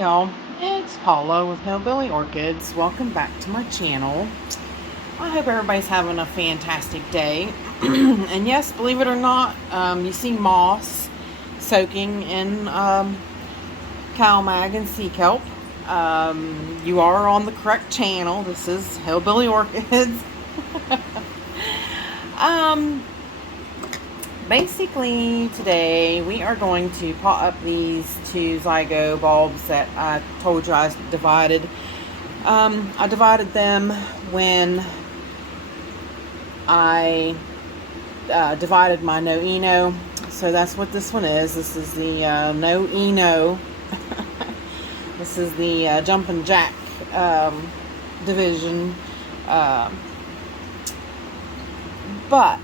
y'all, it's Paula with Hillbilly Orchids. Welcome back to my channel. I hope everybody's having a fantastic day. And yes, believe it or not, you see moss soaking in CalMag and sea kelp. You are on the correct channel. This is Hillbilly Orchids. Basically, today we are going to pot up these two Zygo bulbs that I told you I divided. I divided them when I divided my No Eno. So that's what this one is. This is the No Eno. This is the Jumpin' Jack division. But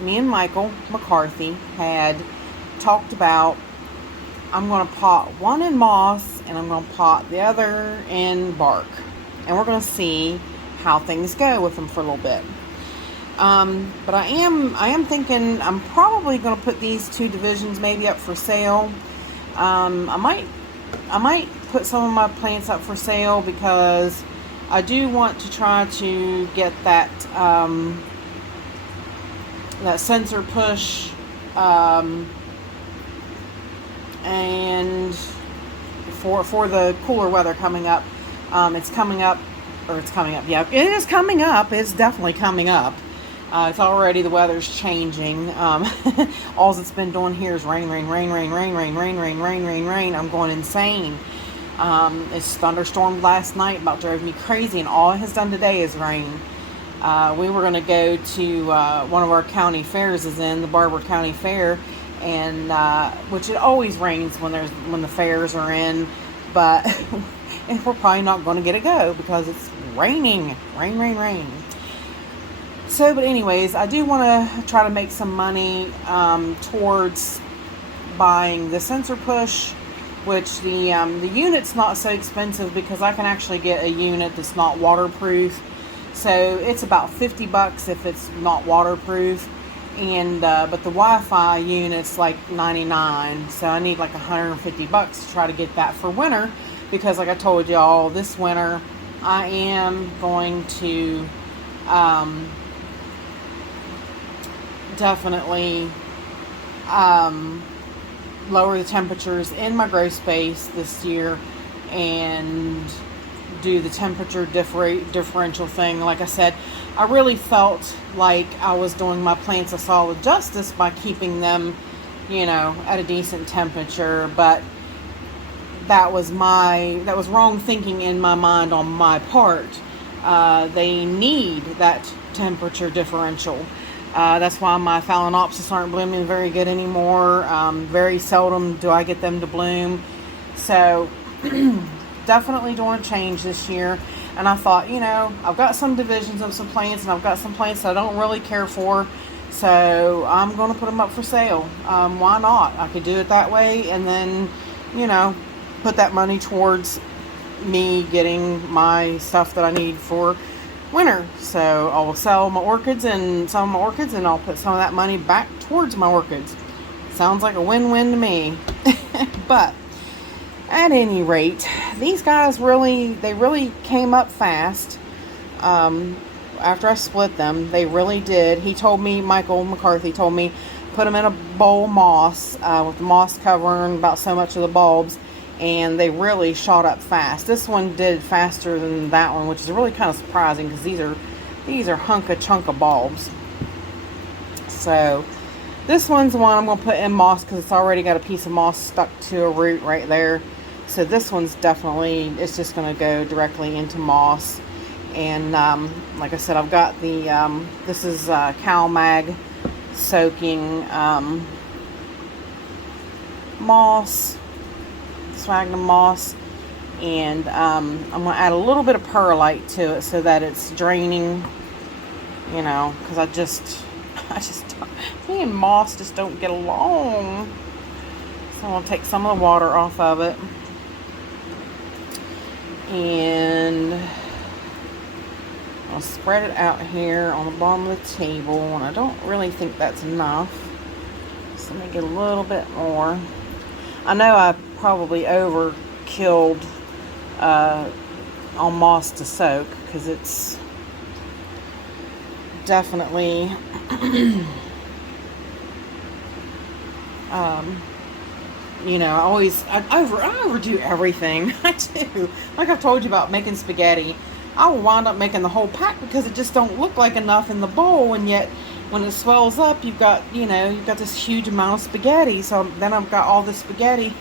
me and Michael McCarthy had talked about, I'm going to pot one in moss and I'm going to pot the other in bark. And we're going to see how things go with them for a little bit. But I am thinking I'm probably going to put these two divisions maybe up for sale. I might put some of my plants up for sale because I do want to try to get that that sensor push and for the cooler weather coming up. It's coming up. Yeah, it is coming up. It's definitely coming up. It's already, the weather's changing. All it's been doing here is rain. I'm going insane. It's thunderstormed last night, about drove me crazy, and all it has done today is rain. We were going to go to one of our county fairs is in the Barber County Fair, and which it always rains when the fairs are in, but we're probably not going to get to go because it's raining, rain. So, but anyways, I do want to try to make some money towards buying the sensor push, which the unit's not so expensive because I can actually get a unit that's not waterproof. So it's about $50 if it's not waterproof, and but the Wi-Fi unit's like $99. So I need like $150 to try to get that for winter, because like I told y'all, this winter I am going to definitely lower the temperatures in my grow space this year and do the temperature differential thing. Like I said, I really felt like I was doing my plants a solid justice by keeping them, at a decent temperature, but that was wrong thinking in my mind on my part. They need that temperature differential. That's why my phalaenopsis aren't blooming very good anymore. Very seldom do I get them to bloom. So definitely doing a change this year. And I thought, I've got some divisions of some plants, and I've got some plants that I don't really care for. So I'm going to put them up for sale. Why not? I could do it that way, and then, put that money towards me getting my stuff that I need for winter. So I will sell my orchids and some of my orchids, and I'll put some of that money back towards my orchids. Sounds like a win-win to me. But at any rate, these guys really came up fast. After I split them, they really did. Michael McCarthy told me, put them in a bowl of moss with the moss covering about so much of the bulbs, and they really shot up fast. This one did faster than that one, which is really kind of surprising because these are chunk of bulbs. So this one's the one I'm going to put in moss because it's already got a piece of moss stuck to a root right there. So this one's it's just going to go directly into moss. And like I said, I've got this is CalMag soaking moss, sphagnum moss, and I'm going to add a little bit of perlite to it so that it's draining, because I just me and moss just don't get along. So I'm going to take some of the water off of it, and I'll spread it out here on the bottom of the table, and I don't really think that's enough, so let me get a little bit more. I know I probably overkilled on moss to soak, because it's definitely you know, I overdo everything. I do. Like I've told you about making spaghetti, I will wind up making the whole pack because it just don't look like enough in the bowl, and yet when it swells up, you've got, you know, you've got this huge amount of spaghetti. So then I've got all this spaghetti.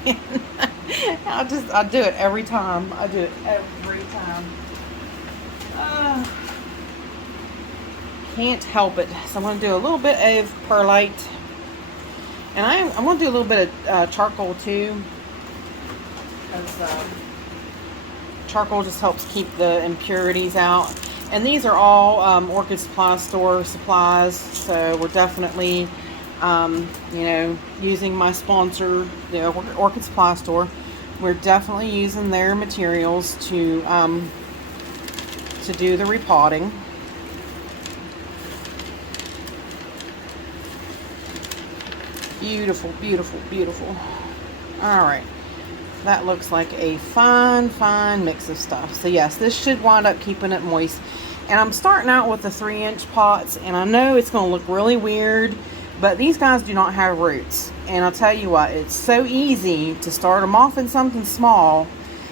I do it every time. I do it every time. Can't help it. So I'm going to do a little bit of perlite. And I'm going to do a little bit of charcoal too. Because charcoal just helps keep the impurities out. And these are all Orchid Supply Store supplies. So we're definitely, you know, using my sponsor, the Orchid Supply Store. We're definitely using their materials to do the repotting. Beautiful, beautiful, beautiful. All right. That looks like a fine, fine mix of stuff. So yes, this should wind up keeping it moist. And I'm starting out with the 3-inch pots, and I know it's going to look really weird, but these guys do not have roots. And I'll tell you what, it's so easy to start them off in something small,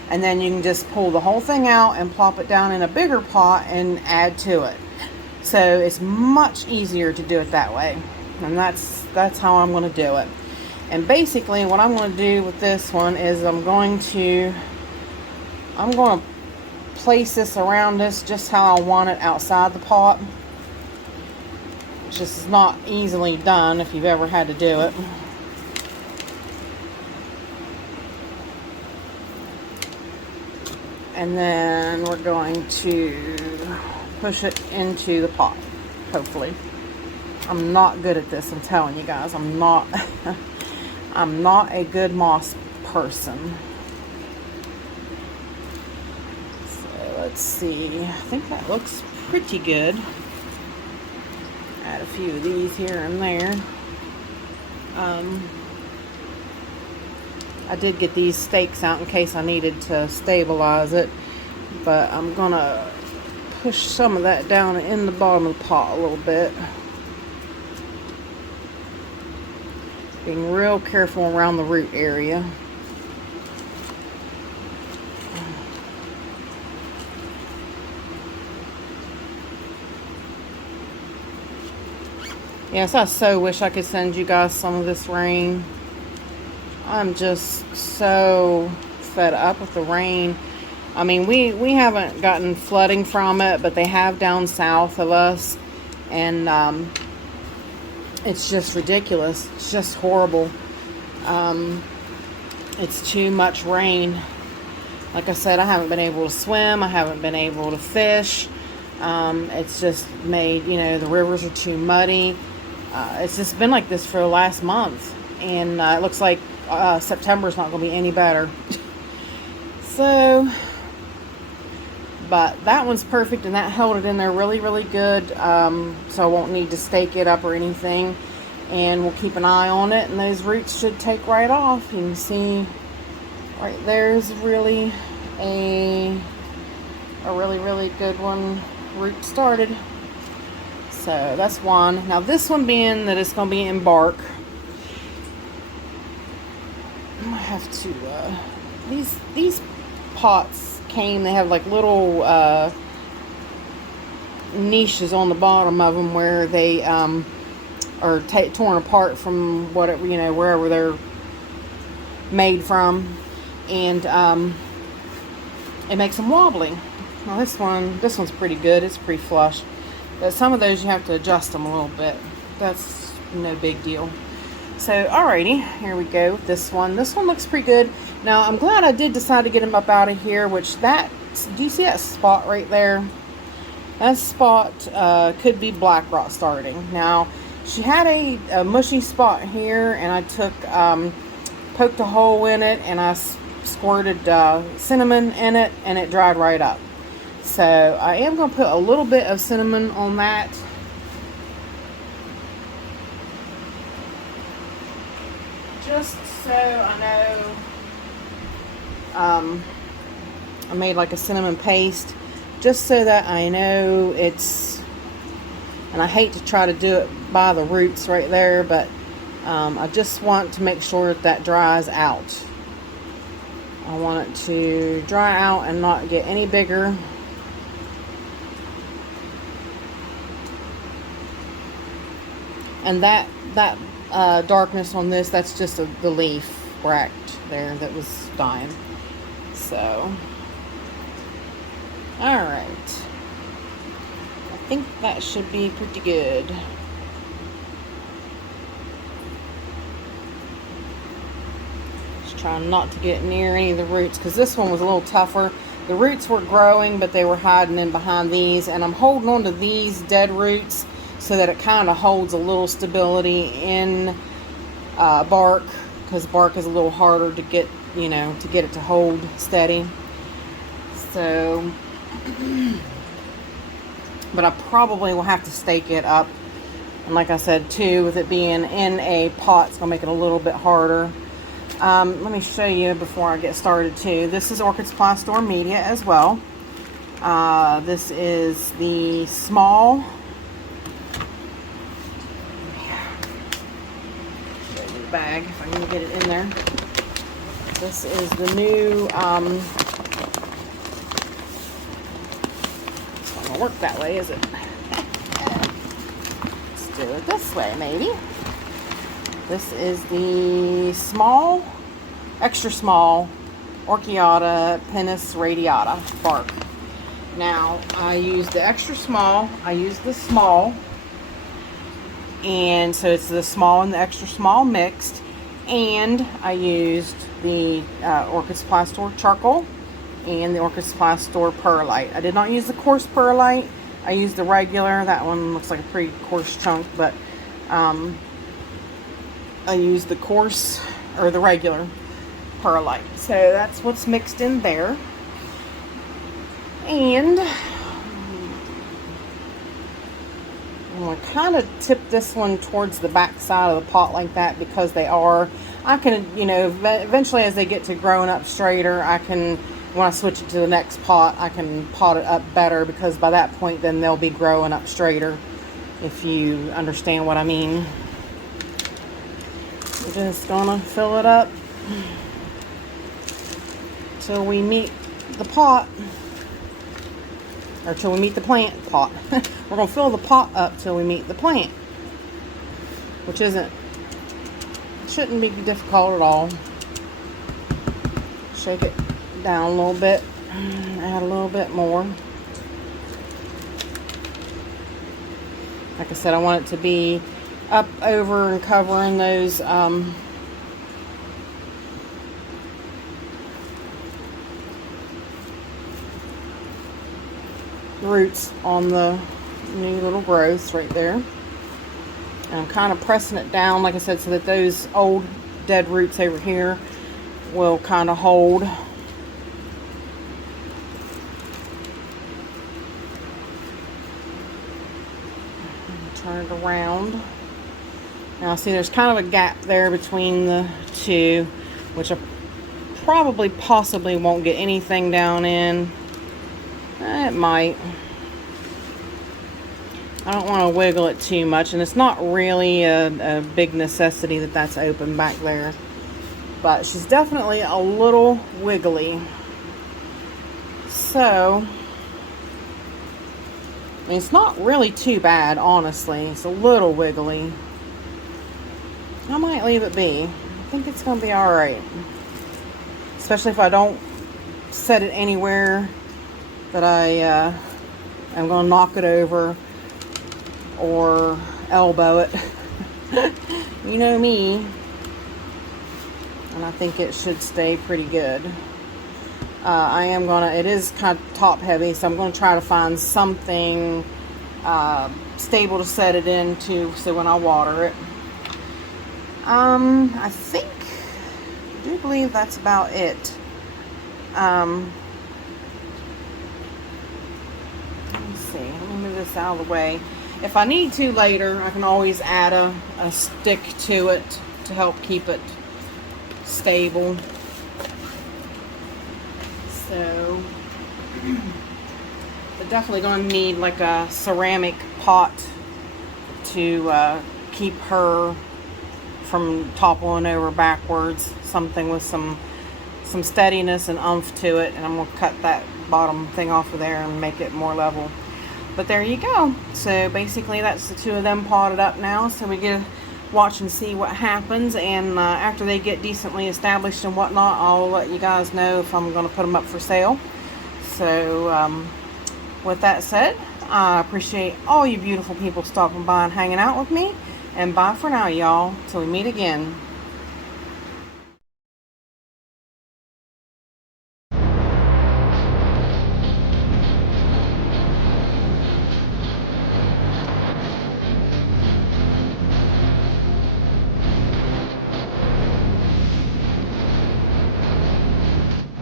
and then you can just pull the whole thing out and plop it down in a bigger pot and add to it. So it's much easier to do it that way. And that's how I'm going to do it. And basically what I'm going to do with this one is I'm going to place this around this just how I want it outside the pot. Which is not easily done if you've ever had to do it. And then we're going to push it into the pot, hopefully. I'm not good at this, I'm telling you guys. I'm not I'm not a good moss person. So let's see. I think that looks pretty good. Add a few of these here and there. I did get these stakes out in case I needed to stabilize it, but I'm gonna push some of that down in the bottom of the pot a little bit. Being real careful around the root area. Yes, I so wish I could send you guys some of this rain. I'm just so fed up with the rain. I mean, we haven't gotten flooding from it, but they have down south of us. And it's just ridiculous. It's just horrible. It's too much rain. Like I said, I haven't been able to swim. I haven't been able to fish. It's just made, you know, the rivers are too muddy. It's just been like this for the last month. And it looks like September's not going to be any better. So, but that one's perfect, and that held it in there really, really good. So I won't need to stake it up or anything. And we'll keep an eye on it, and those roots should take right off. You can see right there's really a really, really good one root started. So that's one. Now this one, being that it's going to be in bark, I have to, these pots came, they have like little niches on the bottom of them where they are torn apart from whatever, you know, wherever they're made from, and it makes them wobbly. Now this one's pretty good. It's pretty flush. But some of those you have to adjust them a little bit. That's no big deal. So, alrighty, here we go with this one. This one looks pretty good. Now, I'm glad I did decide to get him up out of here, which do you see that spot right there? That spot could be black rot starting. Now, she had a mushy spot here, and I took, poked a hole in it, and I squirted cinnamon in it, and it dried right up. So I am going to put a little bit of cinnamon on that. Just So I know I made like a cinnamon paste just so that I know it's, and I hate to try to do it by the roots right there, but I just want to make sure that dries out. I want it to dry out and not get any bigger. And that darkness on this, that's just the leaf cracked there that was dying. So, alright. I think that should be pretty good. Just trying not to get near any of the roots, because this one was a little tougher. The roots were growing, but they were hiding in behind these, and I'm holding on to these dead roots so that it kind of holds a little stability in bark, because bark is a little harder to get, you know, to get it to hold steady. So, but I probably will have to stake it up. And like I said too, with it being in a pot, it's gonna make it a little bit harder. Let me show you before I get started too. This is Orchid Supply Store media as well. This is the small. Bag, if I can get it in there. This is the new, it's not gonna work that way, is it? Let's do it this way, maybe. This is the small, extra small Orchiata Pinus radiata bark. Now, I use the extra small, I use the small, and so it's the small and the extra small mixed, and I used the Orchid Supply Store charcoal and the Orchid Supply Store perlite. I did not use the coarse perlite. I used the regular. That one looks like a pretty coarse chunk, but I used the coarse, or the regular perlite. So that's what's mixed in there. And I'm going to kind of tip this one towards the back side of the pot like that, because they are, I can, you know, eventually as they get to growing up straighter, I can, when I switch it to the next pot, I can pot it up better, because by that point then they'll be growing up straighter, if you understand what I mean. We're just going to fill it up till we meet the pot. Or till we meet the plant pot. We're going to fill the pot up till we meet the plant. Which shouldn't be difficult at all. Shake it down a little bit. Add a little bit more. Like I said, I want it to be up over and covering those roots on the new little growths right there. And I'm kind of pressing it down, like I said, so that those old dead roots over here will kind of hold. Turn it around. Now see, there's kind of a gap there between the two, which I possibly won't get anything down in. It might. I don't want to wiggle it too much, and it's not really a big necessity that that's open back there, but she's definitely a little wiggly. So, I mean, it's not really too bad, honestly. It's a little wiggly. I might leave it be. I think it's going to be alright. Especially if I don't set it anywhere that I am going to knock it over or elbow it. You know me. And I think it should stay pretty good. It is kind of top heavy, so I'm going to try to find something stable to set it into, so when I water it. I do believe that's about it. Let me see. Let me move this out of the way. If I need to later, I can always add a stick to it to help keep it stable. So they're definitely going to need like a ceramic pot to keep her from toppling over backwards. Something with some steadiness and oomph to it. And I'm going to cut that bottom thing off of there and make it more level. But there you go. So basically that's the two of them potted up now. So we get to watch and see what happens. And after they get decently established and whatnot, I'll let you guys know if I'm going to put them up for sale. So with that said, I appreciate all you beautiful people stopping by and hanging out with me. And bye for now, y'all. Till we meet again.